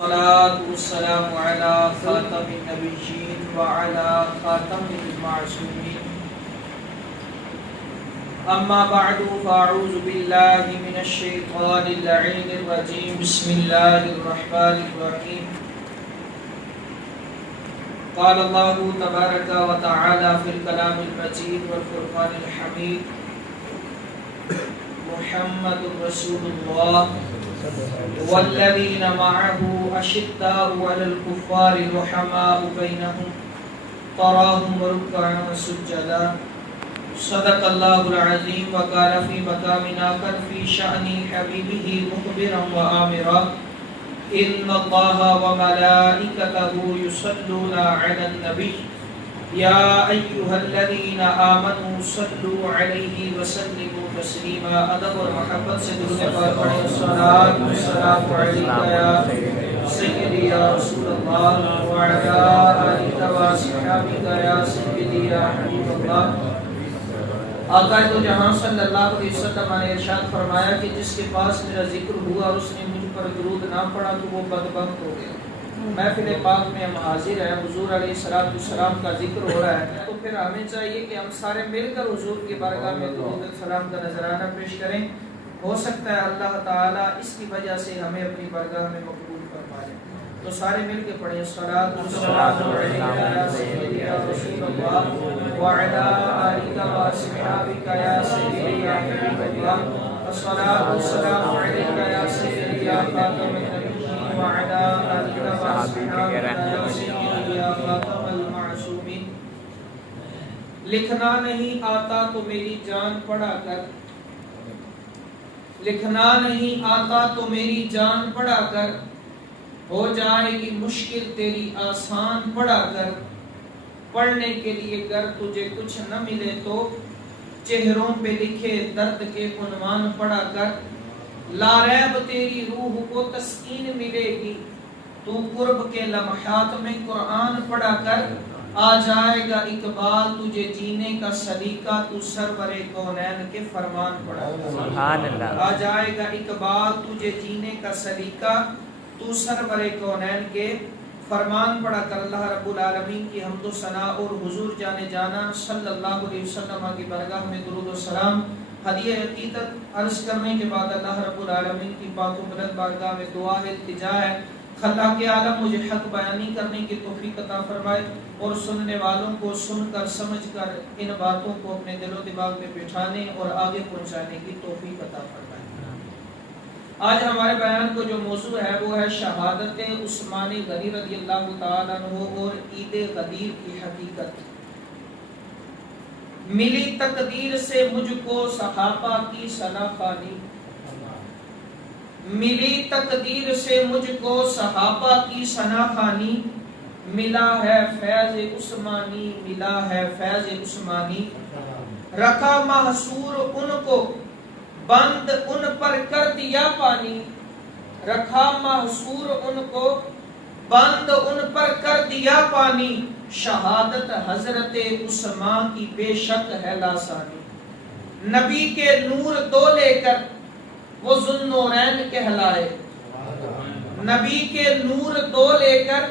الصلاة والسلام على خاتم النبيين وعلى خاتم المعصومين أما بعد فأعوذ بالله من الشيطان اللعين الرجيم بسم الله الرحمن الرحيم قال الله تبارك وتعالى في الكلام المجيد والفرقان الحميد محمد رسول الله والذين معه أشداء على الكفار رحماء بينهم تراهم ركعا سجدا صدق الله العظيم وقال في مقام آخر في شأن حبيبه مخبرا وآمرا إن الله وملائكته يصلون على النبي يا أيها الذين آمنوا صلوا عليه وسلموا تسليما ادب اور محبت سے درود پاک پڑھیں الصلاۃ والسلام علیک یا سیدی یا رسول اللہ وعلی آلک و اصحابک یا سیدی یا حبیب اللہ۔ آقا دو جہاں صلی اللہ علیہ وسلم نے ارشاد فرمایا کہ جس کے پاس میرا ذکر ہوا اور اس نے مجھ پر درود نہ پڑھا تو وہ بدبخت ہو گیا۔ محفل پاک میں ہم حاضر ہیں، حضور علیہ السلام کا ذکر ہو رہا ہے، تو پھر ہمیں چاہیے کہ ہم سارے مل کر حضور کی بارگاہ میں درود السلام کا نذرانہ پیش کریں۔ ہو سکتا ہے اللہ تعالیٰ اس کی وجہ سے ہمیں اپنی بارگاہ میں مقبول فرما لے۔ تو سارے مل کے پڑھیں الصلاۃ والسلام علیک یا سیدی یا رسول اللہ وعلی آلک و اصحابک یا سیدی یا حبیب اللہ۔ الصلاۃ والسلام علیک یا سیدی یا خاتم النبیین وعلی آلک و اصحابک یا سیدی یا خاتم المعصومین۔ لکھنا نہیں آتا تو میری جان پڑھا کر، لکھنا نہیں آتا تو میری جان پڑھا کر، ہو جائے گی مشکل تیری آسان پڑھا کر۔ پڑھنے کے لیے گر تجھے کچھ نہ ملے تو چہروں پہ لکھے درد کے عنوان پڑھا کر۔ لا ریب تیری روح کو تسکین ملے گی، تو قرب کے لمحات میں قرآن پڑھا کر۔ آ جائے گا اقبال تجھے جینے کا سلیقہ، تو سرور کونین کے فرمان پڑھا کر۔ سبحان اللہ۔ آ جائے گا اقبال تجھے جینے کا سلیقہ، تو سرور کونین کے فرمان پڑھا کر۔ اللہ رب العالمین کی حمد و ثنا اور حضور جانے جانا صلی اللہ علیہ وسلم کی بارگاہ میں درود و سلام ہدیہ عقیدت عرض کرنے کے بعد اللہ رب العالمین کی پاک و بلند بارگاہ میں دعا ہے، التجا ہے، خلاق عالم مجھے حق بیانی کرنے کی توفیق عطا فرمائے اور سننے والوں کو سن کر سمجھ کر ان باتوں کو اپنے دل و دماغ میں بٹھانے اور آگے پہنچانے کی توفیق عطا فرمائے۔ آج ہمارے بیان کو جو موضوع ہے وہ ہے شہادت عثمان غنی رضی اللہ تعالیٰ عنہ اور عید غدیر کی حقیقت۔ ملی تقدیر سے مجھ کو صحابہ کی ثنا خوانی، ملی تقدیر سے مجھ کو صحابہ کی ثنا خوانی، ملا ہے فیض عثمانی، ملا ہے فیض عثمانی۔ رکھا محصور ان کو بند ان پر کر دیا پانی، رکھا محصور ان کو بند ان پر کر دیا پانی۔ شہادت حضرت عثمان کی بے شک ہے لاسانی۔ نبی کے نور دو لے کر وہ ذوالنورین کہلائے، نبی کے نور دو لے کر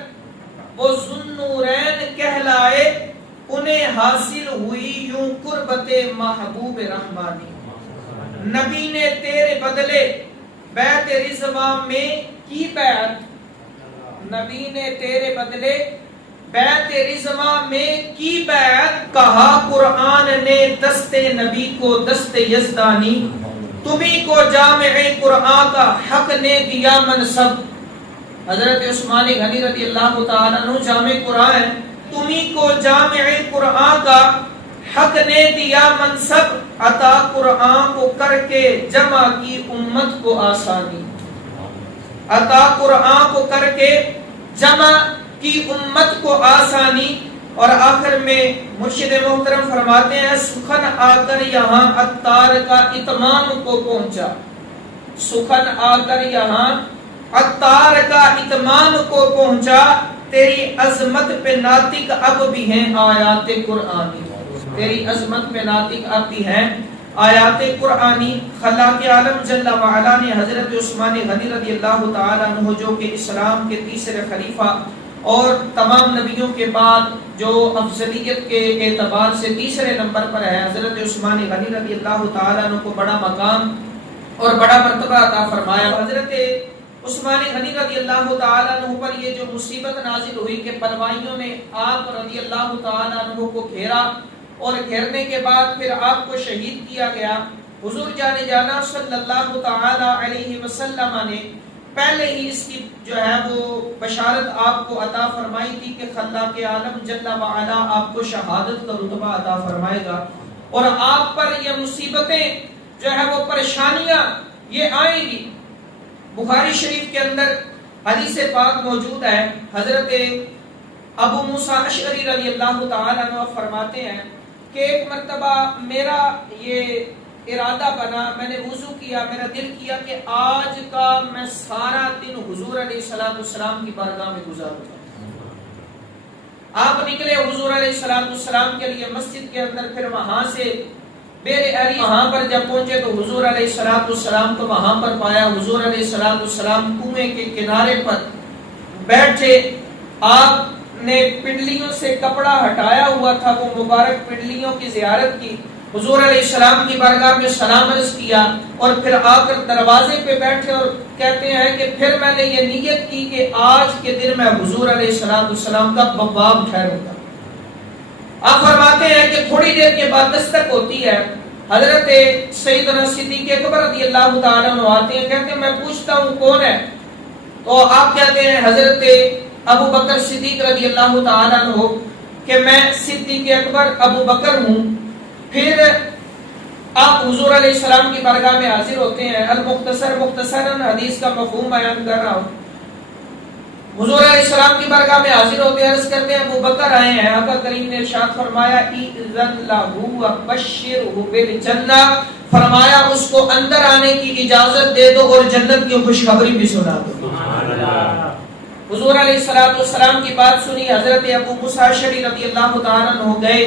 وہ ذوالنورین کہلائے۔ انہیں حاصل ہوئی یوں قربت محبوب رحمانی۔ نبی نے تیرے بدلے بیعت رضوان میں کی بیعت، نبی نے تیرے بدلے بیعت رضوان میں کی بیعت۔ کہا قرآن نے دست نبی کو دست یزدانی، تمہیں کو جامع قرآن کا حق نے دیا منصب۔ حضرت عثمان غنی رضی اللہ تعالیٰ عنہ جامع قرآن، تمہیں کو جامع قرآن کا حق نے دیا منصب۔ عطا قرآن کو کر کے جمع کی امت کو آسانی، عطا قرآن کو کر کے جمع کی امت کو آسانی۔ اور آخر میں مرشد محترم فرماتے ہیں سخن آ کر یہاں عطار کا اتمام کو پہنچا، سخن آ کر یہاں عطار کا اتمام کو پہنچا۔ تیری عظمت پہ ناطق اب بھی ہیں آیات قرآنی، تیری عظمت پہ ناطق اب بھی ہیں آیات قرآنی خلاق عالم جل وعلا نے حضرت عثمان غنی رضی اللہ تعالیٰ عنہ جو کہ اسلام کے تیسرے خلیفہ اور تمام نبیوں کے بعد جو افضلیت کے اعتبار سے تیسرے نمبر پر ہے، حضرت عثمان غنی رضی اللہ تعالیٰ عنہ کو بڑا مقام اور بڑا مرتبہ عطا فرمایا۔ حضرت عثمان غنی رضی اللہ تعالیٰ عنہ پر یہ جو مصیبت نازل ہوئی کہ بلوائیوں نے آپ رضی اللہ تعالیٰ عنہ کو گھیرا اور گھیرنے کے بعد پھر آپ کو شہید کیا گیا، حضور جانے جانا صلی اللہ تعالی علیہ وسلم نے پہلے ہی اس کی جو ہے وہ بشارت آپ کو عطا فرمائی تھی کہ خلاق عالم جل وعلا آپ کو شہادت کا رتبہ عطا فرمائے گا اور آپ پر یہ مصیبتیں جو ہے وہ پریشانیاں یہ آئیں گی۔ بخاری شریف کے اندر حدیث پاک موجود ہے، حضرت ابو موسیٰ اشعری رضی اللہ تعالی عنہ فرماتے ہیں کہ ایک مرتبہ میرا یہ ارادہ بنا، میں نے وضو کیا، میرا دل کیا کہ آج کا میں سارا دن حضور علیہ السلام کی بارگاہ میں گزاروں گا۔ آپ نکلے حضور علیہ السلام کے لیے مسجد کے اندر، پھر وہاں سے بیر عری وہاں پر جب پہنچے تو حضور علیہ السلام کو وہاں پر پایا۔ حضور علیہ السلام کنویں کے کنارے پر بیٹھے، آپ نے پنڈلیوں سے کپڑا ہٹایا ہوا تھا، وہ مبارک پنڈلیوں کی زیارت کی، حضور علیہ السلام کی بارگاہ میں سلام عرض کیا اور پھر آ کر دروازے پہ بیٹھے اور کہتے ہیں کہ پھر میں نے یہ نیت کی کہ آج کے دن میں حضور علیہ السلام کا بواب ٹھہروں گا۔ آپ فرماتے ہیں کہ تھوڑی دیر کے بعد دستک ہوتی ہے، حضرت سیدنا صدیق اکبر رضی اللہ تعالیٰ عنہ آتے ہیں، کہتے ہیں میں پوچھتا ہوں کون ہے؟ تو آپ کہتے ہیں حضرت ابو بکر صدیق رضی اللہ تعالیٰ عنہ کہ میں صدیق اکبر ابو بکر ہوں۔ پھر آپ حضور علیہ السلام کی بارگاہ میں حاضر ہوتے ہیں۔ المختصر مختصراً حدیث کا مفہوم بیان کر رہا ہوں۔ حضور علیہ السلام کی بارگاہ میں حاضر ہوتے ہیں، عرض کرتے ہیں ابو بکر آئے ہیں۔ آقا کریم نے ارشاد فرمایا اذن لہو وبشرہ بالجنہ، فرمایا اس کو اندر آنے کی اجازت دے دو اور جنت کی خوشخبری بھی سنا دو۔ سبحان اللہ۔ حضور علیہ السلام کی بات سنی، حضرت ابو موسیٰ اشعری رضی اللہ تعالیٰ عنہ گئے،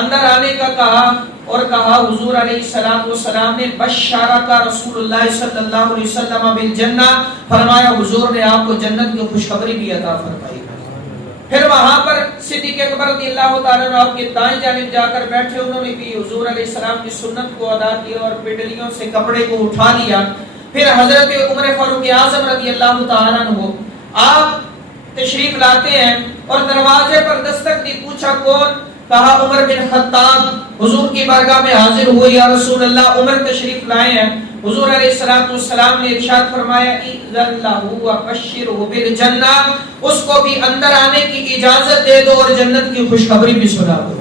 اندر آنے کا کہا اور کہا حضور علیہ السلام نے بشارک رسول اللہ صلی اللہ علیہ وسلم بالجنہ، فرمایا حضور نے آپ کو جنت کی خوشخبری بھی عطا فرمائی۔ پھر وہاں پر صدیق اکبر رضی اللہ تعالیٰ عنہ آپ کے دائیں جانب جا کر بیٹھے، انہوں نے بھی حضور علیہ السلام کی سنت کو ادا کیا اور پنڈلیوں سے کپڑے کو اٹھا لیا۔ پھر حضرت عمر فاروق اعظم رضی اللہ تعالیٰ عنہ آپ تشریف لاتے ہیں اور دروازے پر دستک دی، پوچھا کون؟ کہا عمر بن خطاب۔ حضور کی بارگاہ میں حاضر ہوئے، یا رسول اللہ عمر تشریف لائے ہیں۔ حضور علیہ السلام نے ارشاد فرمایا اذن لہو وبشرہ بالجنہ، اس کو بھی اندر آنے کی اجازت دے دو اور جنت کی خوشخبری بھی سنا دو۔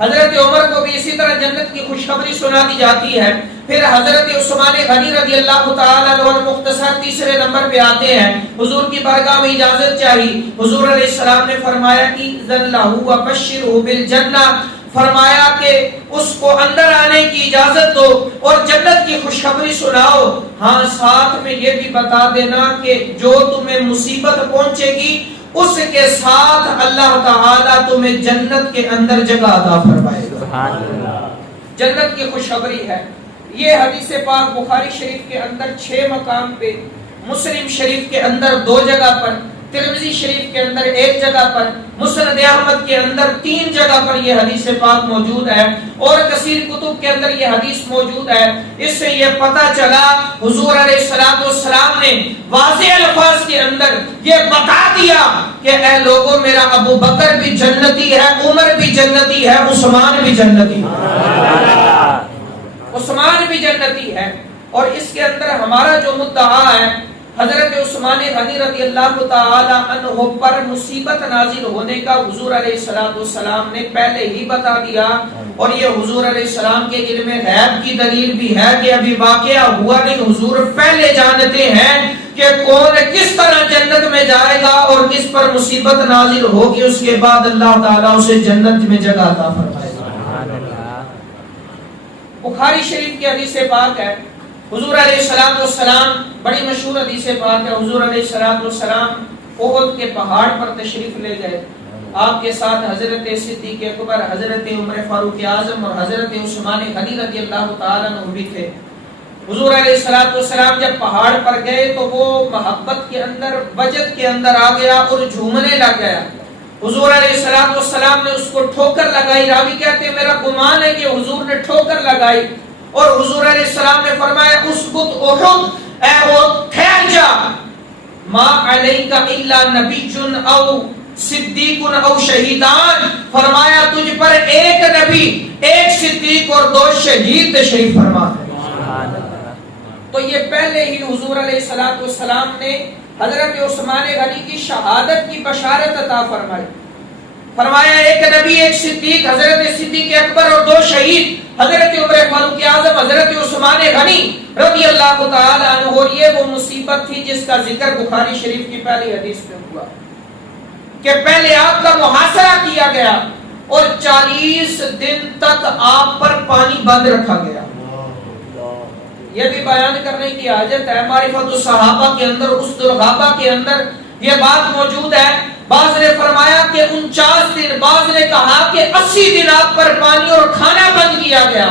حضرت عمر کو بھی اسی طرح جنت کی خوشخبری سنا دی جاتی ہے۔ پھر حضرت عثمان غنی رضی اللہ تعالیٰ عنہ مختصر تیسرے نمبر پہ آتے ہیں، حضور کی بارگاہ میں اجازت چاہی۔ حضور علیہ السلام نے فرمایا اذن لہو وبشرہ بالجنہ، فرمایا کہ اس کو اندر آنے کی اجازت دو اور جنت کی خوشخبری سناؤ، ہاں ساتھ میں یہ بھی بتا دینا کہ جو تمہیں مصیبت پہنچے گی اس کے ساتھ اللہ تعالیٰ تمہیں جنت کے اندر جگہ عطا فرمائے گا۔ جنت کی خوشخبری ہے یہ۔ حدیث پاک بخاری شریف کے اندر 6 مقام پہ، مسلم شریف کے اندر 2 جگہ پر، ترمذی شریف کے اندر 1 جگہ پر، مسند احمد کے اندر 3 جگہ پر یہ حدیث پاک موجود ہے اور کثیر کتب کے اندر یہ حدیث موجود ہے۔ اس سے یہ پتہ چلا حضور علیہ السلام نے واضح الفاظ کے اندر یہ بتا دیا کہ اے لوگوں میرا ابو بکر بھی جنتی ہے، عمر بھی جنتی ہے، عثمان بھی جنتی ہے، عثمان بھی جنتی ہے۔ اور اس کے اندر ہمارا جو مدعا ہے، حضرت عثمان غنی رضی اللہ تعالی عنہ پر مصیبت نازل ہونے کا حضور علیہ السلام نے پہلے ہی بتا دیا، اور یہ حضور علیہ السلام کے علم غیب کی دلیل بھی ہے کہ ابھی واقعہ ہوا نہیں، حضور پہلے جانتے ہیں کہ کون کس طرح جنت میں جائے گا اور کس پر مصیبت نازل ہوگی، اس کے بعد اللہ تعالیٰ اسے جنت میں جگہ عطا فرمائے گا۔ بخاری شریف کی حدیث پاک ہے، حضور علیہ السلام بڑی مشہور حدیث پاک ہے، حضور علیہ السلام احد کے پہاڑ پر تشریف لے گئے آپ کے ساتھ حضرت صدیق اکبر، حضرت عمر فاروق اعظم اور حضرت عثمان غنی رضی اللہ تعالیٰ عنہ بھی تھے۔ حضور علیہ السلام جب پہاڑ پر گئے تو وہ محبت کے اندر، وجد کے اندر آ گیا اور جھومنے لگ گیا۔ حضور علیہ السلام نے اس کو ٹھوکر لگائی۔ راوی کہتے ہیں میرا گمان ہے کہ حضور نے ٹھوکر لگائی اور حضور علیہ السلام نے فرمایا اسکت احد، اے احد ٹھہر جا، ما علیک الا نبی او صدیق او شہیدان، فرمایا تجھ پر ایک نبی، ایک صدیق اور 2 شہید تشریف فرما ہے۔ تو یہ پہلے ہی حضور علیہ السلام نے حضرت عثمان غنی کی شہادت کی بشارت عطا فرمائی۔ فرمایا ایک نبی، ایک صدیق، حضرت صدیق اکبر اور 2 شہید، حضرت عمر فاروق اعظم، حضرت عثمان غنی رضی اللہ تعالی عنہ۔ اور یہ وہ مصیبت تھی جس کا ذکر بخاری شریف کی پہلی حدیث میں ہوا کہ پہلے آپ کا محاصرہ کیا گیا اور 40 دن تک آپ پر پانی بند رکھا گیا۔ یہ بھی بیان کرنے کی حاجت ہے، معرفت الصحابہ کے اندر، اسد الغابہ کے اندر یہ بات موجود ہے۔ بعض نے فرمایا کہ 49 دن، بعض نے کہا کہ 80 دن آپ پر پانی اور کھانا بند کیا گیا۔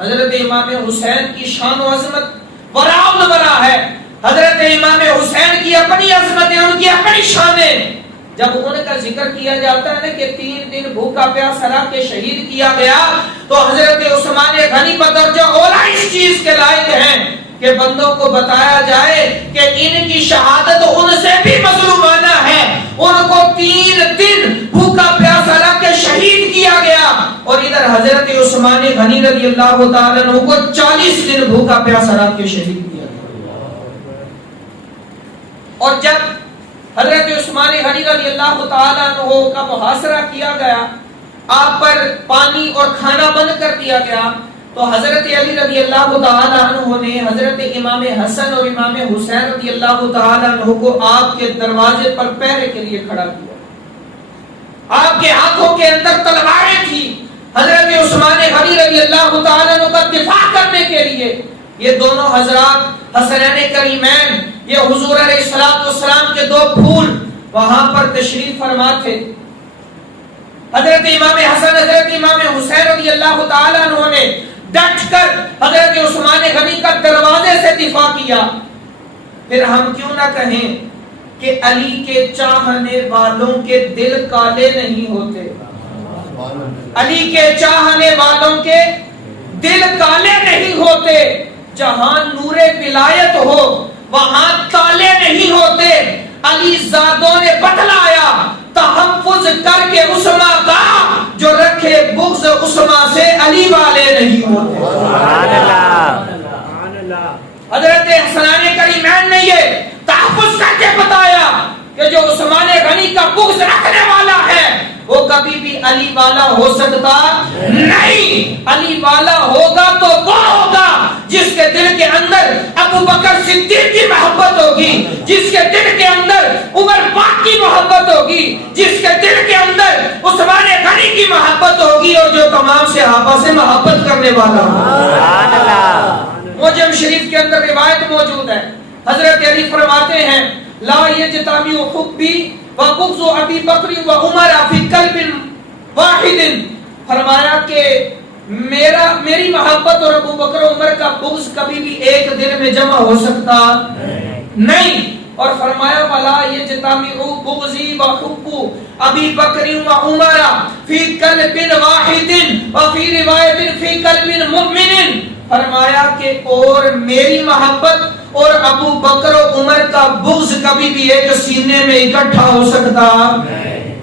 حضرت امام حسین کی شان و عظمت براؤ برا ہے۔ حضرت امام حسین کی اپنی عظمت ہے، ان کی اپنی شانیں۔ جب ان کا ذکر کیا جاتا ہے کہ 3 دن بھوکا پیاسا رہ کے شہید کیا گیا، تو حضرت عثمان غنی بدرجہ اولا اس چیز کے لائق ہیں کہ بندوں کو بتایا جائے کہ ان کی شہادت ان سے بھی مظلومانہ ہے۔ ان کو 3 دن بھوکا پیاسا رہ کے شہید کیا گیا اور ادھر حضرت عثمان غنی رضی اللہ تعالیٰ عنہ کو 40 دن بھوکا پیاسا رہ کے شہید کیا گیا۔ اور جب حضرت عثمان غنی رضی اللہ تعالیٰ عنہ کا محاصرہ کیا گیا، آپ پر پانی اور کھانا بند کر دیا گیا، تو حضرت علی رضی اللہ تعالیٰ عنہ نے حضرت امام حسن اور امام حسین رضی اللہ تعالیٰ عنہ کو آپ کے دروازے پر پہرے کے لیے کھڑا کیا۔ آپ کے ہاتھوں کے اندر تلواریں تھی، حضرت عثمان غنی رضی اللہ تعالیٰ عنہ کا دفاع کرنے کے لیے۔ یہ دونوں حضرات حسنین کریمین، یہ حضور علیہ السلام کے 2 پھول وہاں پر تشریف فرما تھے۔ حضرت امام حسن، حضرت امام حسین رضی اللہ تعالیٰ عنہ نے ڈٹ کر حضرت عثمان غنی کا دروازے سے دفاع کیا۔ پھر ہم کیوں نہ کہیں کہ علی کے چاہنے والوں کے دل کالے نہیں ہوتے، علی کے چاہنے والوں کے دل کالے نہیں ہوتے۔ جہاں نور ولایت ہو وہاں تالے نہیں ہوتے۔ علی زادوں نے بتلایا تحفظ کر کے عثمان کا، جو رکھے بغض عثمان سے علی والے نہیں ہوتے۔ سبحان اللہ۔ حضرت حسنین کریمین نے یہ تحفظ کر کے بتایا کہ جو عثمان غنی کا بغض رکھنے والا ہے وہ کبھی بھی علی والا ہو سکتا نہیں۔ علی والا ہوگا تو وہ ہوگا جس کے دل کے اندر ابو بکر صدیق کی محبت ہوگی، جس کے دل کے اندر عمر پاک کی محبت ہوگی، جس کے دل کے اندر عثمان غنی کی محبت ہوگی، اور جو تمام صحابہ سے محبت کرنے والا ہوگا۔ معجم شریف کے اندر روایت موجود ہے، حضرت علی فرماتے ہیں لا یجتمع حبی وبغض ابی بکر وعمر فی قلب واحد، فرمایا کہ میری محبت اور ابو بکر عمر کا بغض کبھی بھی ایک دل میں جمع ہو سکتا نہیں۔ اور فرمایا ولا یجتمع بغضی وحب ابی بکر وعمر فی قلب واحد وفی روایت فی قلب مؤمن، فرمایا کہ اور میری محبت اور ابو بکر و عمر کا بغض کبھی بھی ایک سینے میں اکٹھا ہو سکتا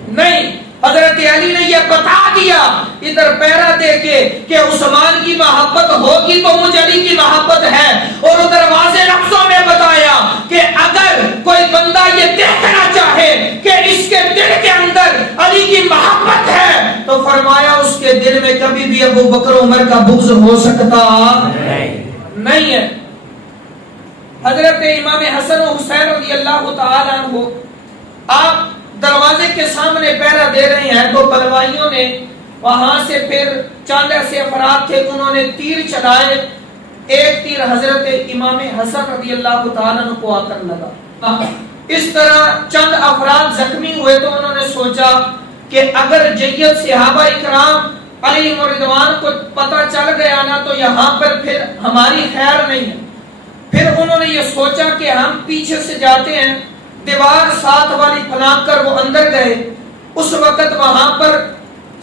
نہیں۔ حضرت علی نے یہ بتا دیا ادھر پیرا دے کے کہ عثمان کی محبت ہوگی تو مجھ علی کی محبت ہے، اور ادھر واضح لفظوں میں بتایا کہ اگر کوئی بندہ یہ دیکھنا چاہے کہ اس کے دل کے اندر علی کی محبت ہے تو فرمایا اس کے دل میں کبھی بھی ابو بکر و عمر کا بغض ہو سکتا نہیں ہے۔ حضرت امام حسن و حسین رضی اللہ تعالی عنہ آپ دروازے کے سامنے پہرا دے رہے ہیں تو بلوائیوں نے وہاں سے پھر چند ایسے افراد تھے انہوں نے تیر چلائے، ایک تیر حضرت امام حسن رضی اللہ تعالی عنہ کو آ کر لگا۔ اس طرح چند افراد زخمی ہوئے تو انہوں نے سوچا کہ اگر جید صحابہ اکرام علیہ رضوان کو پتہ چل گیا نا تو یہاں پر پھر ہماری خیر نہیں ہے. پھر انہوں نے یہ سوچا کہ ہم پیچھے سے جاتے ہیں, دیوار ساتھ والی پھلانگ کر وہ اندر گئے. اس وقت وہاں پر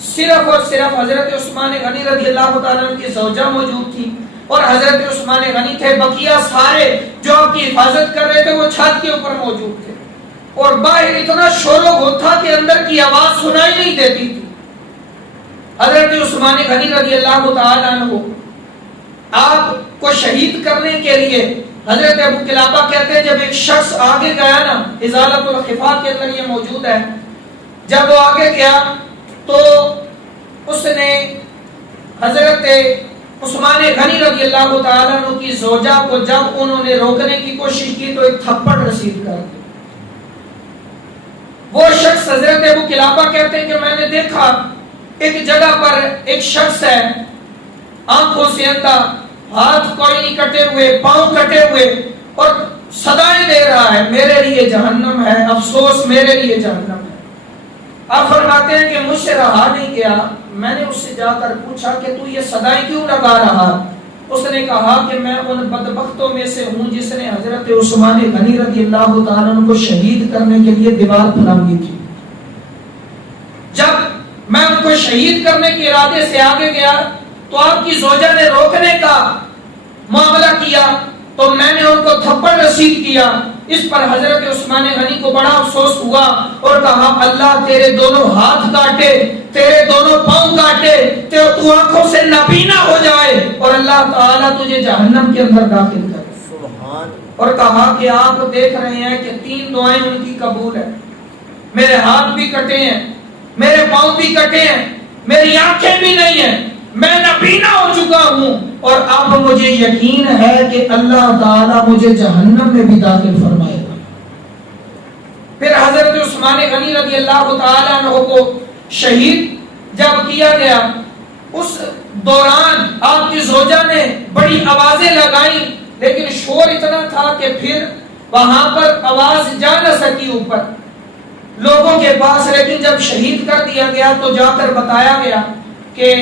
صرف اور صرف حضرت عثمان غنی رضی اللہ تعالیٰ عنہ کی زوجہ موجود تھی اور حضرت عثمان غنی تھے. بقیہ سارے جو آپ کی حفاظت کر رہے تھے وہ چھت کے اوپر موجود تھے اور باہر اتنا شور و غل تھا کہ اندر کی آواز سنائی نہیں دیتی تھی. حضرت عثمان غنی رضی اللہ تعالیٰ عنہ آپ کو شہید کرنے کے لیے, حضرت ابو قلابہ کہتے ہیں جب ایک شخص آگے گیا نا, ازالۃ الخفا کے اندر یہ موجود ہے, جب وہ آگے گیا تو اس نے حضرت عثمان غنی رضی اللہ تعالیٰ عنہ کی زوجہ کو جب انہوں نے روکنے کی کوشش کی تو ایک تھپڑ رسید کر دیا. وہ شخص, حضرت ابو قلابہ کہتے ہیں کہ میں نے دیکھا ایک جگہ پر ایک شخص ہے, آنکھوں سے اندھا, ہاتھ کوئی نہیں کٹے ہوئے, پاؤں کٹے ہوئے, اور صدائیں دے رہا ہے میرے لیے جہنم ہے, افسوس میرے لیے جہنم ہے. آپ فرماتے ہیں کہ مجھ سے رہا نہیں گیا, میں نے اس سے جا کر پوچھا کہ تو یہ صدائیں کیوں لگا رہا؟ اس نے کہا کہ میں ان بدبختوں میں سے ہوں جس نے حضرت عثمان غنی رضی اللہ تعالیٰ عنہ کو شہید کرنے کے لیے دیوار پھلانگی تھی. جب میں ان کو شہید کرنے کے ارادے سے آگے گیا تو آپ کی زوجہ نے روکنے کا معاملہ کیا تو میں نے ان کو تھپڑ رسید کیا. اس پر حضرت عثمان غنی کو بڑا افسوس ہوا اور کہا اللہ تیرے دونوں ہاتھ کاٹے, تیرے دونوں پاؤں کاٹے, تو آنکھوں سے نابینا ہو جائے اور اللہ تعالیٰ تجھے جہنم کے اندر داخل کرے. اور کہا کہ آپ دیکھ رہے ہیں کہ 3 دعائیں ان کی قبول ہیں, میرے ہاتھ بھی کٹے ہیں, میرے پاؤں بھی کٹے ہیں, میری آنکھیں بھی نہیں ہیں, میں نابینا ہو چکا ہوں, اور اب مجھے یقین ہے کہ اللہ تعالیٰ مجھے جہنم میں بھی داخل فرمائے گا. پھر حضرت عثمان غنی رضی اللہ تعالیٰ عنہ کو شہید جب کیا گیا, اس دوران آپ کی زوجہ نے بڑی آوازیں لگائیں لیکن شور اتنا تھا کہ پھر وہاں پر آواز جا نہ سکی اوپر لوگوں کے پاس. لیکن جب شہید کر دیا گیا تو جا کر بتایا گیا کہ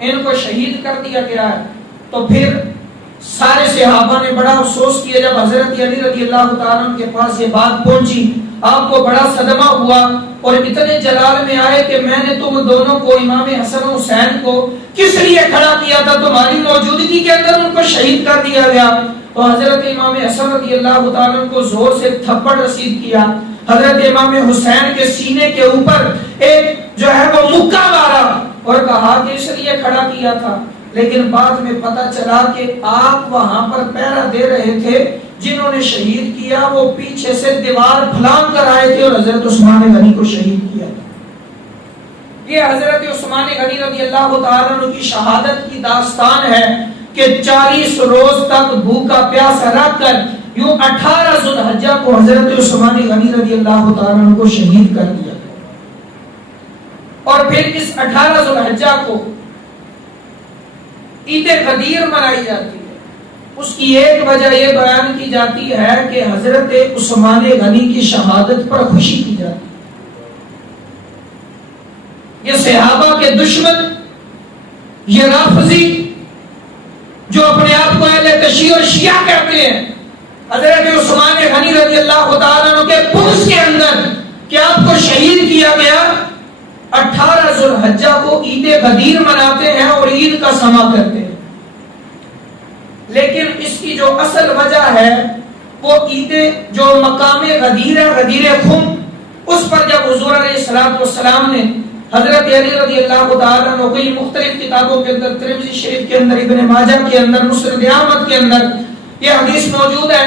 ان کو شہید کر دیا گیا ہے, تو پھر سارے صحابہ نے بڑا افسوس کیا. جب حضرت علی رضی اللہ تعالیٰ کے پاس یہ بات پہنچی آپ کو بڑا صدمہ ہوا اور اتنے جلال میں آئے کہ میں نے تم دونوں کو, امام حسن و حسین کو کس لیے کھڑا کیا تھا, تمہاری موجودگی کے اندر ان کو شہید کر دیا گیا. تو حضرت امام حسن رضی اللہ تعالیٰ کو زور سے تھپڑ رسید کیا, حضرت امام حسین کے سینے کے اوپر ایک جو ہے وہ مکہ مارا اور کہا کہ اس لیے کھڑا کیا تھا. لیکن بعد میں پتہ چلا کہ آپ وہاں پر پہرا دے رہے تھے, جنہوں نے شہید کیا وہ پیچھے سے دیوار پھلانگ کر آئے تھے اور حضرت عثمان غنی کو شہید کیا تھا. یہ حضرت عثمان غنی رضی اللہ تعالیٰ عنہ کی شہادت کی داستان ہے کہ 40 روز تک بھوکا پیاسا رکھ کر یوں 18 ذو الحجہ کو حضرت عثمان غنی رضی اللہ تعالیٰ عنہ کو شہید کر دیا. اور پھر اس 18 ذو الحجہ کو عید غدیر منائی جاتی ہے. اس کی ایک وجہ یہ بیان کی جاتی ہے کہ حضرت عثمان غنی کی شہادت پر خوشی کی جاتی ہے. یہ صحابہ کے دشمن, یہ رافضی جو اپنے آپ کو اہل تشیع اور شیعہ کہتے ہیں, حضرت عثمان غنی رضی اللہ تعالیٰ عنہ کے پرس کے اندر کہ آپ کو شہید کیا گیا 18 ذو الحجہ کو عید غدیر مناتے ہیں اور عید کا سما کرتے ہیں. لیکن اس کی جو اصل وجہ ہے وہ عید جو مقام غدیر ہے, غدیر خم, اس پر جب حضور علیہ السلام نے حضرت علی رضی اللہ تعالیٰ عنہ کو مختلف کتابوں کے اندر, ترمذی شریف کے اندر, ابن ماجہ کے اندر, مسند احمد کے اندر یہ حدیث موجود ہے,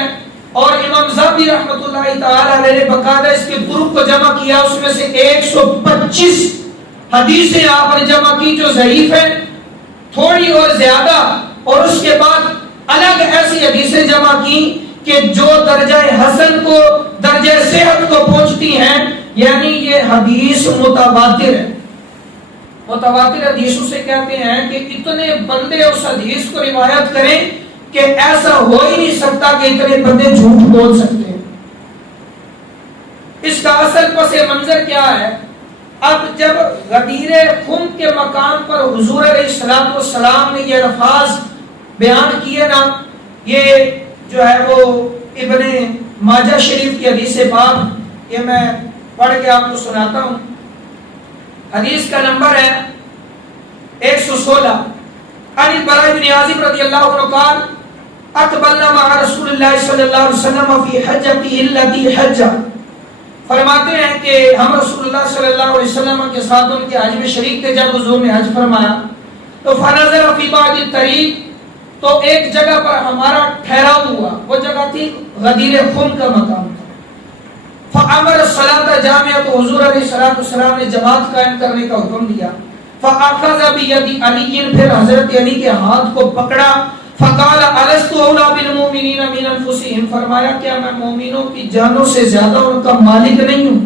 اور امام ذہبی رحمۃ اللہ تعالی علیہ نے باقاعدہ اس کے گروپ کو جمع کیا. اس میں سے 125 حدیثیں آپ نے جمع کی جو ضعیف ہیں تھوڑی اور زیادہ, اور اس کے بعد الگ ایسی حدیثیں جمع کی کہ جو درجہ حسن کو, درجہ صحت کو پہنچتی ہیں, یعنی یہ حدیث متواتر ہے. متواتر حدیث اسے کہتے ہیں کہ اتنے بندے اس حدیث کو روایت کریں کہ ایسا ہو ہی نہیں سکتا کہ اتنے بندے جھوٹ بول سکتے ہیں. اس کا اصل پس منظر کیا ہے؟ اب جب غدیر خم کے مقام پر حضور علیہ السلام نے یہ الفاظ بیان کیے نا، یہ جو ہے وہ ابن ماجہ شریف کی حدیث پاک، یہ میں پڑھ کے آپ کو سناتا ہوں۔ حدیث کا نمبر ہے 116۔ عن البراء بن عازب رضی اللہ عنہ قال اقبلنا مع رسول اللہ صلی اللہ علیہ وسلم فی حجته التي حج، فرماتے ہیں کہ ہم رسول اللہ صلی اللہ علیہ وسلم کے ساتھ ان کے حج میں شریک تھے جب حضور نے حج فرمایا، تو فنظر فی بعض الطریق، تو ایک جگہ پر ہمارا ٹھہراؤ ہوا، وہ جگہ تھی غدیر خم کا مقام تھا۔ فامر الصلاۃ جامعہ، تو حضور علیہ السلام نے جماعت قائم کرنے کا حکم دیا۔ فاخذ بید علی، پھر حضرت علی کے ہاتھ کو پکڑا۔ فقال الست اولی بالمؤمنین من انفسهم، فرمایا کیا میں مومنوں کی جانوں سے زیادہ ان کا مالک نہیں ہوں؟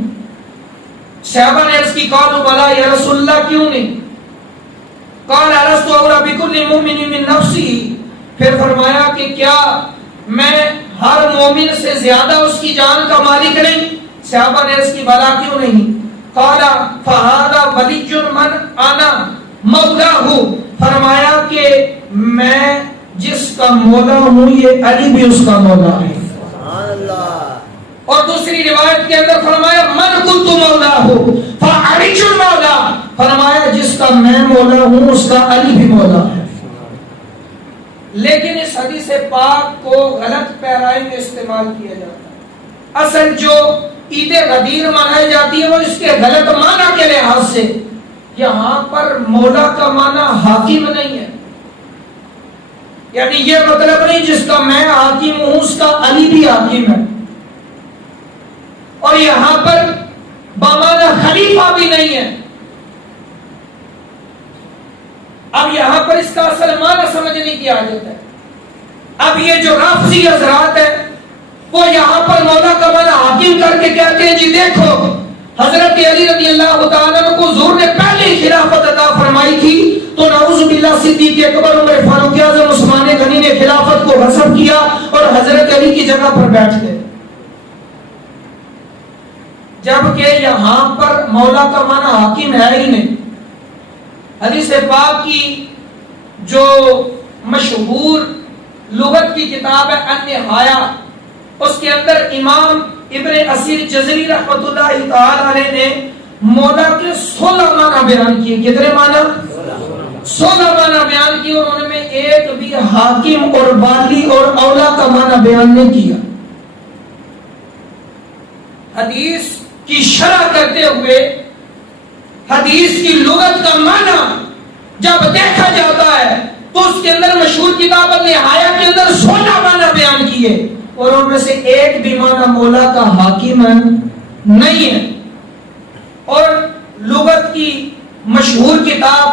صحابہ نے عرض کی قالوا بلا یا رسول اللہ، کیوں نہیں؟ قال الست اولی بكل مؤمن من نفسه، پھر فرمایا کہ کیا میں ہر مومن سے زیادہ اس کی جان کا مالک نہیں؟ صحابہ نے عرض کی بلا کیوں نہیں؟ قال فهذا ولی من انا مولاه، فرمایا کہ میں جس کا مولا ہوں یہ علی بھی اس کا مولا ہے۔ سبحان اللہ۔ اور دوسری روایت کے اندر فرمایا من کنت مولاه فعلی المولا، فرمایا جس کا میں مولا ہوں اس کا علی بھی مولا ہے۔ لیکن اس حدیث پاک کو غلط پیرائی میں استعمال کیا جاتا ہے۔ اصل جو عید غدیر منائی جاتی ہے وہ اس کے غلط معنی کے لحاظ سے، یہاں پر مولا کا معنی حاکم نہیں ہے، یعنی یہ مطلب نہیں جس کا میں حاکم ہوں اس کا علی بھی حاکم ہے، اور یہاں پر بمعنی خلیفہ بھی نہیں ہے۔ اب یہاں پر اس کا اصل معنی سمجھنے کی حاجت ہے۔ اب یہ جو رافضی حضرات ہے وہ یہاں پر مولا کا معنی حاکم کر کے کہتے ہیں جی دیکھو حضرت علی رضی اللہ تعالیٰ عنہ کو حضور نے پہلے خلافت عطا فرمائی تھی، تو نعوذ باللہ صدیق اکبر عمر فاروق اعظم عثمان غنی نے خلافت کو غصب کیا اور حضرت علی کی جگہ پر بیٹھ گئے، جبکہ یہاں پر مولا کا معنی حاکم ہے ہی نہیں۔ حدیث پاک کی جو مشہور لغت کی کتاب ہے النہایہ، اس کے اندر امام ابن اسیر جزری رحمۃ اللہ تعالی علیہ نے مولا کے 16 معنی بیان کیے۔ کتنے معنی؟ 16 معنی بیان کیے، اور انہوں نے ایک بھی حاکم اور والی اور اولا کا معنی بیان نہیں کیا۔ حدیث کی شرح کرتے ہوئے حدیث کی لغت کا معنی جب دیکھا جاتا ہے تو اس کے اندر مشہور کتاب النہایہ کے اندر 16 معنی بیان کیے، اور ان میں سے ایک بھی معنی مولا کا حاکم نہیں ہے۔ اور لغت کی مشہور کتاب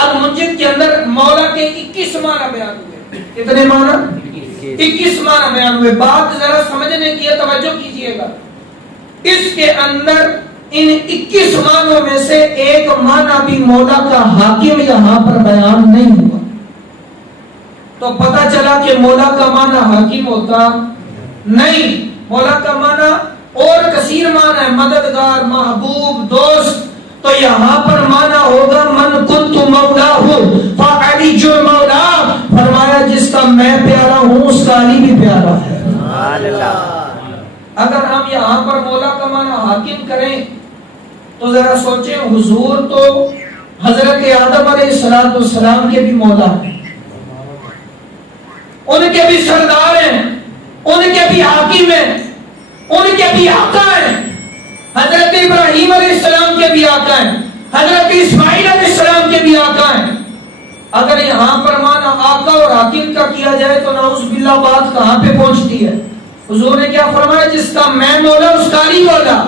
المنجد کے اندر مولا کے 21 معنی بیان ہوئے۔ کتنے معنی؟ 21 معنی بیان ہوئے۔ بات ذرا سمجھنے کی توجہ کیجئے گا، اس کے اندر ان 21 معنوں میں سے ایک معنی بھی مولا کا حاکم یہاں پر بیان نہیں ہوا، تو پتہ چلا کہ مولا کا معنی حاکم ہوتا نہیں۔ مولا کا معنی اور کثیر معنی ہے، مددگار، محبوب، دوست، تو یہاں پر معنی ہوگا من کنت مولاہ فعلی مولا، فرمایا جس کا میں پیارا ہوں اس کا علی بھی پیارا ہے۔ اگر ہم یہاں پر مولا کا معنی حاکم کریں تو ذرا سوچیں، حضور تو حضرت آدم علیہ السلام کے بھی مولا ہیں، ان کے بھی سردار ہیں، ان کے بھی حاکم ہیں، ان کے بھی آقا ہیں، حضرت ابراہیم علیہ السلام کے بھی آقا ہیں، حضرت اسماعیل علیہ السلام کے بھی آقا ہیں۔ اگر یہاں پر معنی آقا اور حاکم کا کیا جائے تو نعوذ باللہ بات کہاں پہ پہنچتی ہے؟ حضور نے کیا فرمایا؟ جس کا میں مولا اس کا علی مولا۔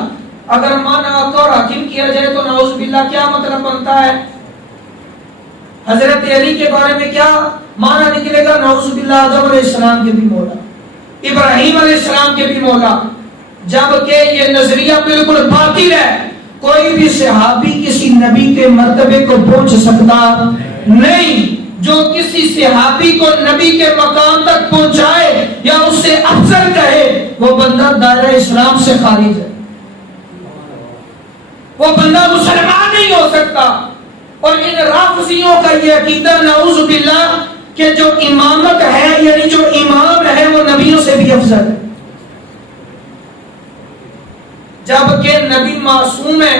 اگر معنی آقا اور حاکم کیا جائے تو نعوذ باللہ کیا مطلب بنتا ہے؟ حضرت علی کے بارے میں کیا معنی نکلے گا؟ نعوذ باللہ آدم علیہ السلام کے بھی مولا، ابراہیم علیہ السلام کے بھی مولا، جبکہ یہ نظریہ بالکل باطل ہے۔ کوئی بھی صحابی کسی نبی کے مرتبے کو پہنچ سکتا نہیں۔ جو کسی صحابی کو نبی کے مقام تک پہنچائے یا اس سے افضل کہے وہ بندہ دائرہ اسلام سے خارج ہے، وہ بندہ مسلمان نہیں ہو سکتا. اور ان رافضیوں کا یہ عقیدہ نعوذ باللہ کہ جو امامت ہے یعنی جو امام ہے وہ نبیوں سے بھی افضل ہے، جبکہ نبی معصوم ہے،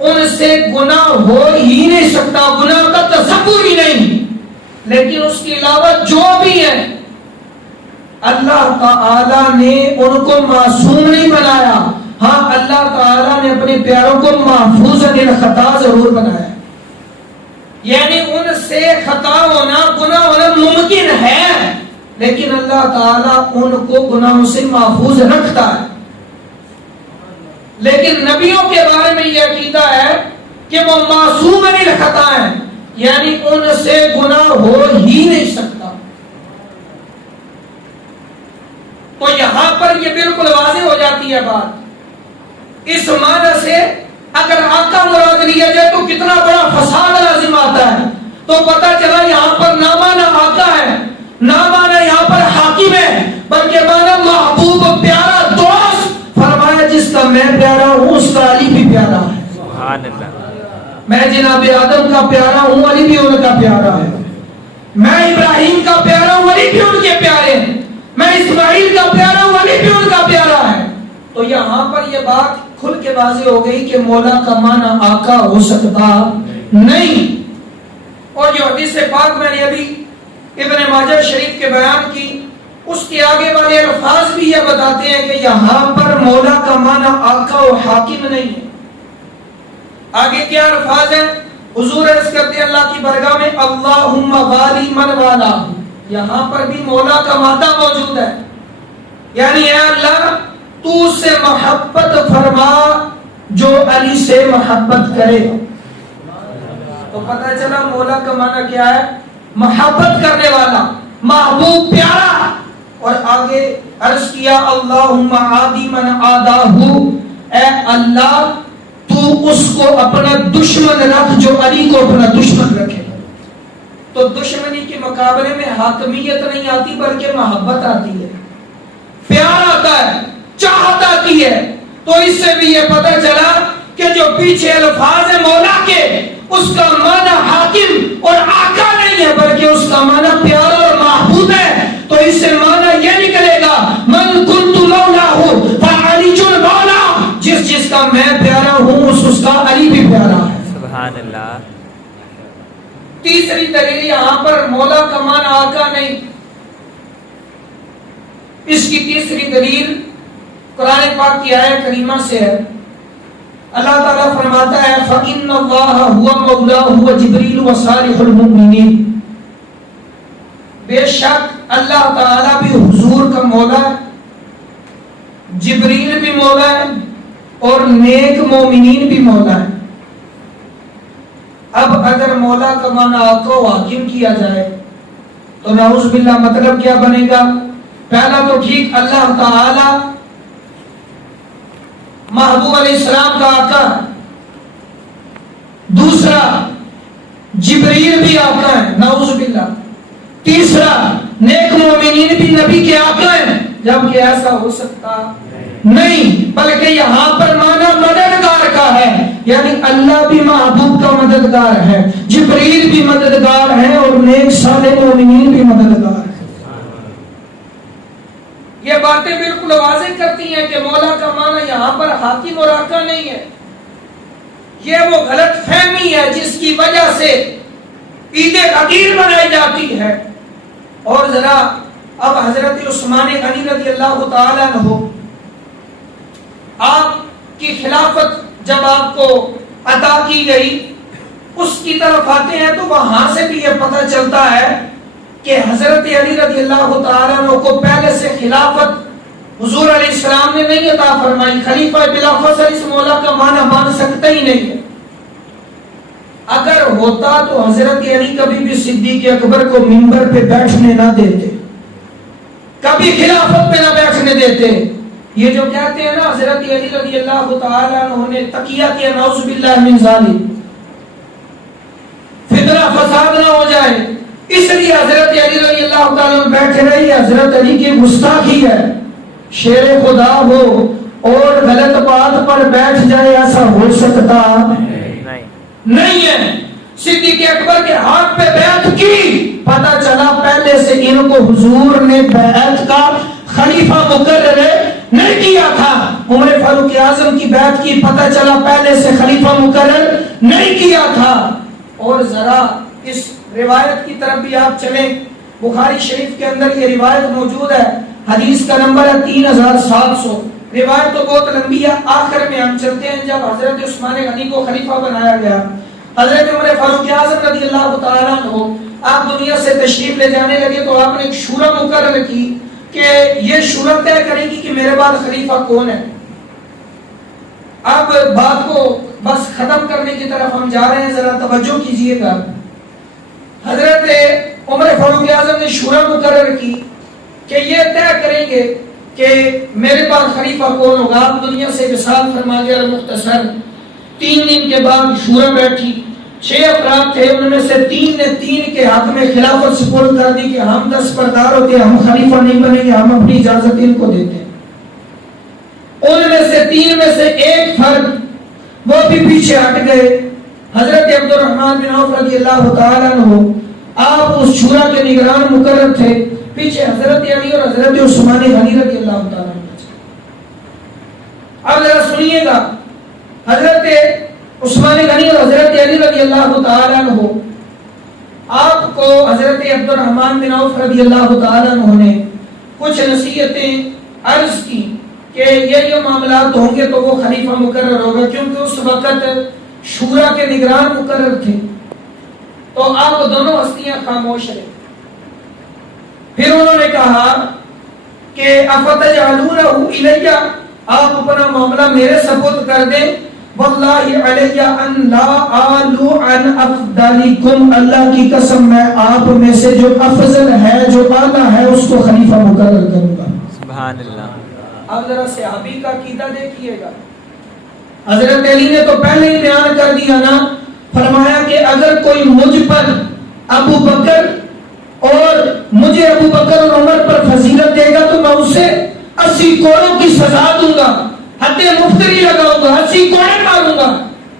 ان سے گناہ ہو ہی نہیں سکتا، گناہ کا تصور ہی نہیں. لیکن اس کے علاوہ جو بھی ہے اللہ تعالی نے ان کو معصوم نہیں بنایا. ہاں اللہ تعالی نے اپنے پیاروں کو محفوظ عن الخطا ضرور بنایا، یعنی ان سے خطا ہونا گناہ ہونا ممکن ہے، لیکن اللہ تعالی ان کو گناہوں سے محفوظ رکھتا ہے. لیکن نبیوں کے بارے میں یہ عقیدہ ہے کہ وہ معصوم عن الخطا ہیں، یعنی ان سے گناہ ہو ہی نہیں سکتا. تو یہاں پر یہ بالکل واضح ہو جاتی ہے بات. اس معنی سے اگر آقا مراد لیا جائے تو کتنا بڑا فساد لازم آتا ہے. تو پتہ چلا یہاں پر نہ معنی آقا ہے، نہ معنی یہاں پر حاکم ہے، بلکہ معنی محبوب پیارا دوست. فرمایا جس کا میں پیارا ہوں اس کا علی بھی پیارا ہے. سبحان اللہ. میں جناب آدم کا پیارا ہوں، علی بھی ان کا پیارا ہے. میں ابراہیم کا پیارا ہوں، علی بھی ان کے پیارے ہیں. میں اسماعیل کا پیارا ہوں، علی بھی ان کا پیارا ہے. تو یہاں پر یہ بات کھل کے واضح ہو گئی کہ مولا کا معنی آقا ہو سکتا نہیں. اور جو حدیث پاک میں نے ابھی ابن ماجہ شریف کے بیان کی، اس کے آگے والے الفاظ بھی یہ بتاتے ہیں کہ یہاں پر مولا کا معنی آقا و حاکم نہیں ہے. آگے کیا الفاظ ہیں؟ حضور عرض کرتے ہیں اللہ کی بارگاہ میں اللہم والی من والا. یہاں پر بھی مولا کا مادہ موجود ہے، یعنی اے اللہ تو اس سے محبت فرما جو علی سے محبت کرے. تو پتہ چلا مولا کا معنی کیا ہے؟ محبت کرنے والا، محبوب پیارا. اور آگے عرض کیا اللہم عادی من عاداہو، اے اللہ تو اس کو اپنا دشمن رکھ جو علی کو اپنا دشمن رکھے. تو دشمنی کے مقابلے میں حاکمیت نہیں آتی بلکہ محبت آتی ہے، پیار آتا ہے، چاہت آتی ہے. تو اس سے بھی یہ پتہ چلا کہ جو پیچھے الفاظ ہے مولا کے، اس کا معنی حاکم اور آقا نہیں ہے بلکہ اس کا معنی پیارا اور محبوب ہے. تو اس سے معنی یہ نکلے گا من کنت مولاہ فعلی المولا، جس کا میں پیارا ہوں اس کا علی بھی پیارا ہے. سبحان اللہ. تیسری دلیل یہاں پر مولا کا معنی آقا نہیں. اس کی تیسری دلیل قرآن پاک کی آیت کریمہ سے ہے. اللہ تعالیٰ فرماتا ہے فَإِنَّ اللَّهَ هُوَ مَوْلَاهُ وَجِبْرِيلُ وَصَالِحُ الْمُؤْمِنِينَ. بے شک اللہ تعالیٰ بھی حضور کا مولا ہے، جبریل بھی مولا ہے اور نیک مومنین بھی مولا ہے. اب اگر مولا کا معنی آقا و حاکم کیا جائے تو نعوذ باللہ مطلب کیا بنے گا؟ پہلا تو ٹھیک اللہ تعالی محبوب علیہ السلام کا آقا ہے، دوسرا جبریل بھی آقا ہے نعوذ باللہ، تیسرا نیک مومنین بھی نبی کے آقا ہیں. جبکہ ایسا ہو سکتا نہیں، بلکہ یہاں پر معنی مددگار کا ہے، یعنی اللہ بھی محبوب کا مددگار ہے، جبریل بھی مددگار ہے اور نیک صالح مومنین بھی مددگار ہے. یہ باتیں بالکل واضح کرتی ہیں کہ مولا کا معنی یہاں پر حاکم اور آقا نہیں ہے. یہ وہ غلط فہمی ہے جس کی وجہ سے عید غدیر منائی جاتی ہے. اور ذرا اب حضرت عثمان غنی رضی اللہ تعالیٰ عنہ، آپ کی خلافت جب آپ کو عطا کی گئی اس کی طرف آتے ہیں تو وہاں سے بھی یہ پتہ چلتا ہے کہ حضرت علی رضی اللہ تعالیٰ عنہ کو پہلے سے خلافت حضور علیہ السلام نے نہیں عطا فرمائی. خلیفہ بلا فصل اس مولا کا معنی مان سکتا ہی نہیں ہے. اگر ہوتا تو حضرت علی کبھی بھی صدیق اکبر کو منبر پہ بیٹھنے نہ دیتے، کبھی خلافت پہ نہ بیٹھنے دیتے. یہ جو کہتے ہیں نا حضرت علی رضی اللہ تعالیٰ عنہ نے تقیہ کیا نعوذ باللہ من ذالک، فتنہ فساد نہ ہو جائے اس لیے حضرت علی رضی اللہ تعالیٰ عنہ بیٹھے رہی. حضرت علی کی گستاخی ہے، شیر خدا ہو اور غلط بات پر بیٹھ جائے، ایسا ہو سکتا نہیں ہے. صدیق اکبر کے ہاتھ پہ بیعت کی, پتہ چلا پہلے سے ان کو حضور نے بیعت کا خلیفہ مقرر نہیں کیا تھا. عمر فاروق اعظم کی بیعت کی, پتہ چلا پہلے سے خلیفہ مقرر نہیں کیا تھا. اور ذرا اس روایت کی طرف بھی آپ چلیں, بخاری شریف کے اندر یہ روایت موجود ہے, حدیث کا نمبر ہے 3700. روایت تو بہت لمبی ہے, آخر میں ہم چلتے ہیں. جب حضرت عثمان غنی کو خلیفہ بنایا گیا, حضرت عمر فاروق اعظم رضی اللہ تعالیٰ عنہ آپ دنیا سے تشریف لے جانے لگے تو آپ نے ایک شورا مقرر کی کہ یہ شورا طے کرے گی کہ میرے بعد خلیفہ کون ہے. اب بات کو بس ختم کرنے کی طرف ہم جا رہے ہیں, ذرا توجہ کیجئے گا. حضرت عمر فاروق اعظم نے شورا مقرر کی کہ یہ طے کریں گے کہ میرے بعد خلیفہ کون ہوگا. آپ دنیا سے وصال فرما گئے. مختصر 3 دن کے بعد شورا بیٹھی. 6 افراد تھے, ان میں سے 3 نے 3 کے حق میں خلافت سپرد کر دی کہ ہم دستبردار ہوتے ہیں, ہم خلیفہ نہیں بنیں گے, ہم اپنی اجازت ان کو دیتے ہیں. ان میں سے 3 میں سے ایک فرد وہ بھی پیچھے ہٹ گئے. حضرت عبد الرحمن بن عوف رضی اللہ تعالیٰ عنہ آپ اس شورا کے نگران مقرر تھے. پیچھے حضرت علی اور حضرت عثمان غنی رضی اللہ تعالیٰ عنہ. اب ذرا سنیے گا, حضرت عثمان غنی اور حضرت علی رضی اللہ تعالیٰ عنہ آپ کو حضرت عبد الرحمن بن عوف رضی اللہ تعالیٰ عنہ نے کچھ نصیحتیں عرض کی کہ یہ معاملات ہوں گے تو وہ خلیفہ مقرر ہوگا, کیونکہ اس وقت شورا کے نگران مقرر تھے. تو آپ دونوں ہستیاں خاموش رہے. پھر انہوں نے کہا کہ افتجعلونہ الیہ, آپ اپنا معاملہ میرے سپرد کر دیں. واللہ علیہ ان لا آلو عن افضلکم, اللہ کی قسم میں آپ میں سے جو افضل ہے, جو اعلیٰ ہے, اس کو خلیفہ مقرر کروں گا. سبحان اللہ. اب ذرا صحابی کا عقیدہ دیکھیے گا. حضرت علی نے تو پہلے ہی بیان کر دیا نا, فرمایا کہ اگر کوئی مجھ پر ابو بکر اور مجھے ابو بکر اور عمر پر فضیلت دے گا تو میں اسے 80 کوڑوں کی سزا دوں گا, حد مفتری لگاؤں گا, 80 کوڑے ماروں گا.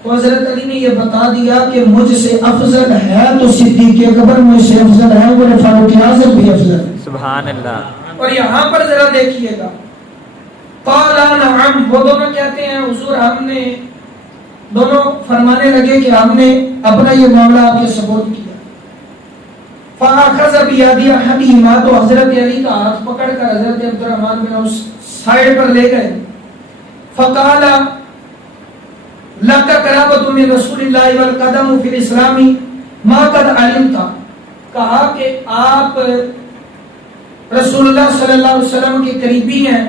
تو حضرت علی نے یہ بتا دیا کہ مجھ سے افضل ہے تو صدیق اکبر مجھ سے افضل ہے, عمر فاروق اعظم بھی افضل ہے. سبحان اللہ. اور یہاں پر ذرا دیکھیے گا, قال نعم, وہ دونوں کہتے ہیں حضور ہم نے, دونوں فرمانے لگے کہ ہم نے اپنا یہ معاملہ آپ کے سپرد کیا. فاخذ بیدی احدہما, تو حضرت علی کا ہاتھ پکڑ کر حضرت عبد الرحمن بن عوف سائیڈ پر لے گئے. فقال لک قرابۃ من رسول اللہ والقدم فی الاسلام ما قد علمت, کہا کہ آپ رسول اللہ صلی اللہ علیہ وسلم کے قریبی ہیں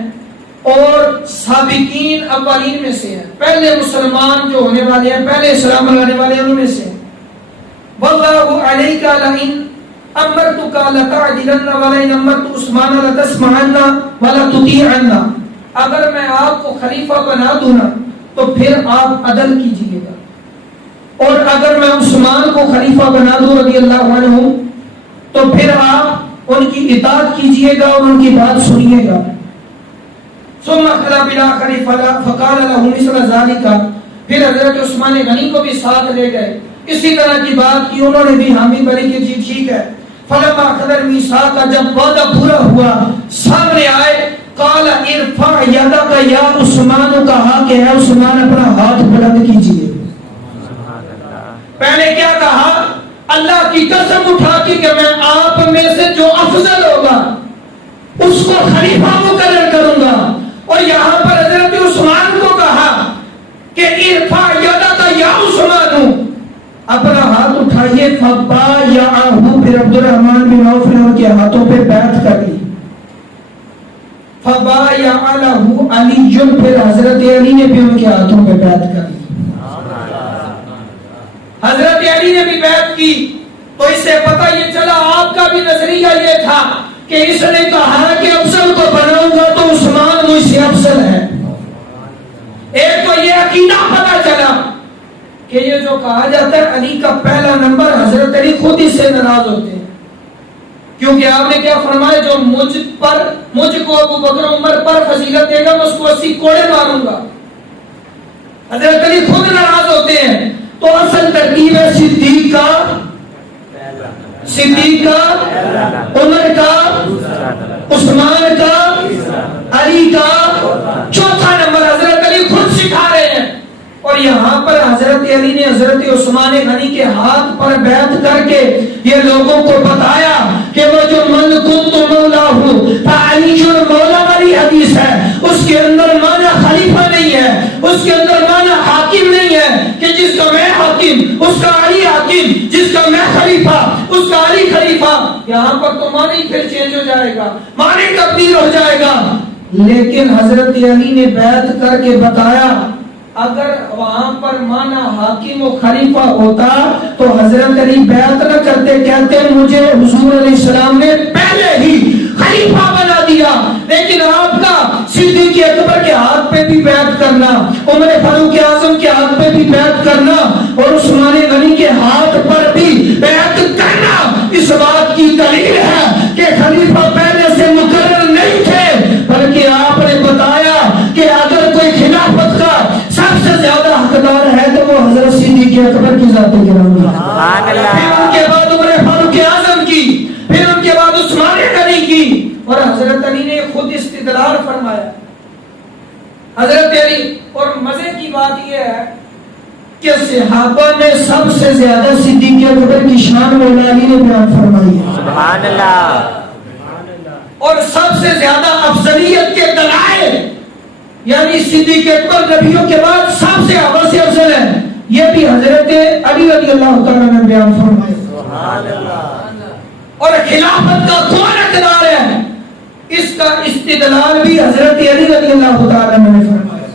اور سابقین اولین میں سے ہیں, پہلے مسلمان جو ہونے والے ہیں, پہلے اسلام لانے والے ہیں, ان میں سے. واللہ علیک لئن امرتک لتعدلن ولئن امرت عثمان لتسمعن ولا تطیعن, اگر میں آپ کو خلیفہ بنا دوں نا تو پھر آپ عدل کیجئے گا, اور اگر میں عثمان کو خلیفہ بنا دوں رضی اللہ عنہ تو پھر آپ ان کی اطاعت کیجئے گا اور ان کی بات سنیے گا. ثم خلا بالآخر فقال له مثل ذلك, پھر حضرت عثمان غنی کو بھی ساتھ لے گئے, اسی طرح کی بات کی, انہوں نے بھی حامی بری کہ جی ٹھیک ہے. فلما اخذ الميثاق, جب وعدہ پورا ہوا سامنے آئے, قال ارفع يدك یا عثمان, کہا کہ اے عثمان اپنا ہاتھ بلند کیجئے. پہلے کیا کہا, اللہ کی قسم اٹھا کے کہ میں آپ میں سے جو افضل ہوگا اس کو خلیفہ مقرر کروں گا. اور یہاں پر حضرت عثمان کو کہا کہ ارفع یدک یا عثمان, اپنا ہاتھ اٹھائیے. فبایعہ, پھر عبد الرحمن بن عوف نے ان کے ہاتھوں پہ بیعت کر لی. فبایع لہ علی, پھر حضرت علی نے بھی ان کے ہاتھوں پہ بیعت کر لی. حضرت علی نے بھی بیعت کی. تو اس سے پتہ یہ چلا آپ کا بھی نظریہ یہ تھا کہ اس نے کہا کہ افضل کو بناؤں گا تو عثمان مجھ سے افضل ہے. ایک تو یہ عقیدہ پتہ چلا کہ یہ جو کہا جاتا ہے علی کا پہلا نمبر, حضرت علی خود اس سے ناراض ہوتے ہیں, کیونکہ آپ نے کیا فرمایا, جو مجھ کو ابو بکر عمر پر فضیلت دے گا میں اس کو 80 کوڑے ماروں گا. حضرت علی خود ناراض ہوتے ہیں. تو اصل ترتیب ہے صدیق کا، عمر کا، عثمان کا، علی کا، چوتھا نمبر حضرت علی خود سکھا رہے ہیں. اور یہاں پر حضرت علی نے حضرت عثمان غنی کے ہاتھ پر بیعت کر کے یہ لوگوں کو بتایا کہ وہ جو من کنت مولا ہوں فعلی مولا والی حدیث ہے، اس کے اندر معنی خلیفہ نہیں ہے، اس کے اندر معنی حاکم نہیں ہے کہ جس کا میں حاکم اس کا علی حاکم، جس کا میں خلیفہ اس کا علی خلیفہ. یہاں پر تو معنی پھر چینج ہو جائے گا، معنی تبدیل ہو جائے گا. لیکن حضرت علی نے بیعت کر کے بتایا اگر وہاں پر مانا حاکم و خلیفہ ہوتا تو حضرت علی بیعت نہ کرتے، کہتے مجھے حضور علیہ السلام نے پہلے ہی خلیفہ بنا دیا. لیکن آپ کا صدیق اکبر کے ہاتھ پہ بھی بیعت کرنا، عمر فاروق اعظم کے ہاتھ پہ بھی بیعت کرنا اور عثمان غنی کے ہاتھ پر بھی بیعت کرنا اس بات کی دلیل ہے کہ خلیفہ پہلے سے مقرر نہیں تھے، بلکہ آپ نے بتایا کہ اگر کوئی خلافت کا سب سے زیادہ حقدار ہے تو وہ حضرت صدیق اکبر کی ذات گرامی ہے. پھر ان کے بعد عمر فاروق اعظم کی، پھر ان کے بعد عثمان غنی کی. اور حضرت علی نے خود استدلال فرمایا. حضرت علی، اور مزے کی بات یہ ہے کہ صحابہ میں سب سے زیادہ صدیق اکبر کی شان مولا علی نے بیان فرمائی ہے. سبحان اللہ. اور سب سے زیادہ افضلیت کے دلائل، یعنی صدیق اکبر نبیوں کے بعد سب سے افضل سے افضل ہے، یہ بھی حضرت علی رضی اللہ تعالیٰ نے بیان فرمایا. سبحان اللہ. اور خلافت کا کون حقدار ہے اس کا استدلال بھی حضرت علی رضی اللہ تعالیٰ نے فرمایا.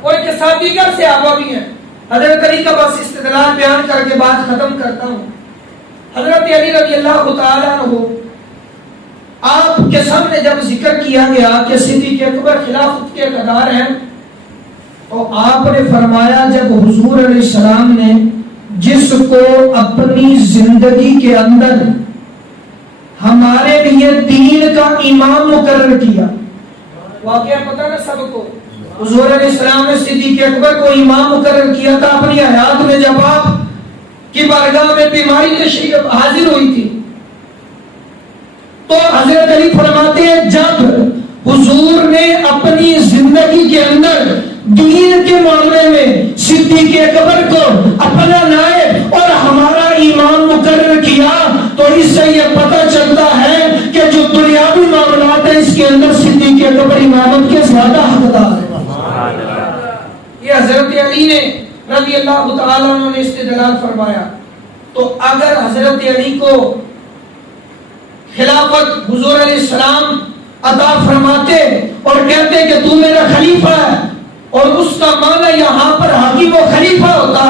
اور کے ساتھ دیگر صحابہ بھی ہیں. حضرت علی کا بس استدلال بیان کر کے بات ختم کرتا ہوں. حضرت علی رضی اللہ تعالیٰ عنہ، آپ کے سامنے جب ذکر کیا گیا کہ صدیق اکبر خلافت کے حقدار ہیں تو آپ نے فرمایا جب حضور علیہ السلام نے جس کو اپنی زندگی کے اندر ہمارے لیے دین کا امام مقرر کیا، واقعہ پتہ نا سب کو، حضور علیہ السلام نے صدیق اکبر کو امام مقرر کیا تھا اپنی حیات میں جب آپ کی بارگاہ میں بیماری تشریف حاضر ہوئی تھی. تو حضرت علی فرماتے ہیں جب حضور نے اپنی زندگی کے اندر دین کے معاملے میں صدیق اکبر کو اپنا نائب اور ہمارا امام مقرر کیا تو اس سے یہ پتہ چلتا ہے کہ جو دنیاوی معاملات ہیں اس کے اندر صدیق اکبر امامت کے زیادہ حقدار ہے. یہ حضرت علی نے رضی اللہ تعالیٰ عنہ نے استدلال فرمایا. تو اگر حضرت علی کو خلافت حضور علیہ السلام عطا فرماتے اور کہتے کہ تو میرا خلیفہ ہے اور اس کا معنی یہاں پر حاکم و خلیفہ ہوتا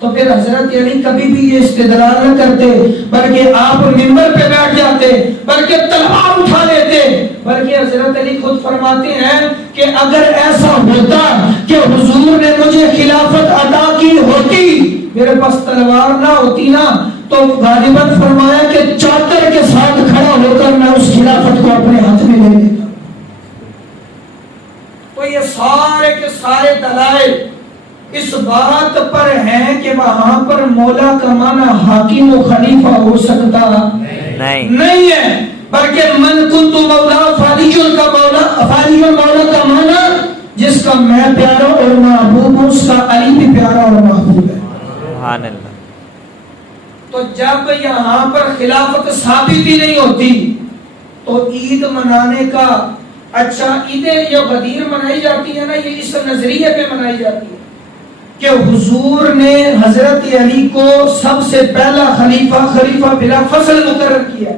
تو پھر حضرت علی کبھی بھی یہ استدلال نہ کرتے، بلکہ آپ منبر پہ بیٹھ جاتے، بلکہ تلوار اٹھا لیتے. بلکہ حضرت علی خود فرماتے ہیں کہ اگر ایسا ہوتا کہ حضور نے مجھے خلافت عطا کی ہوتی، میرے پاس تلوار نہ ہوتی نا، تو غالباً فرمایا کہ چادر کے ساتھ کھڑا ہو کر میں اس خلافت کو اپنے ہاتھ میں لے لیتا. تو یہ سارے کے سارے دلائل اس بات پر ہیں کہ وہاں پر مولا کا معنی حاکم و خلیفہ ہو سکتا نہیں ہے، بلکہ من کنت مولا فالیون کا مولا، فالیون مولا کا معنی جس کا میں پیارا اور محبوب ہوں، اس کا علی بھی پیارا اور محبوب ہے. سبحان اللہ. تو جب یہاں پر خلافت ثابت ہی نہیں ہوتی تو عید منانے کا، اچھا عید یہ غدیر منائی جاتی ہے نا، یہ اس نظریے پہ منائی جاتی ہے کہ حضور نے حضرت علی کو سب سے پہلا خلیفہ بلا فصل مقرر کیا.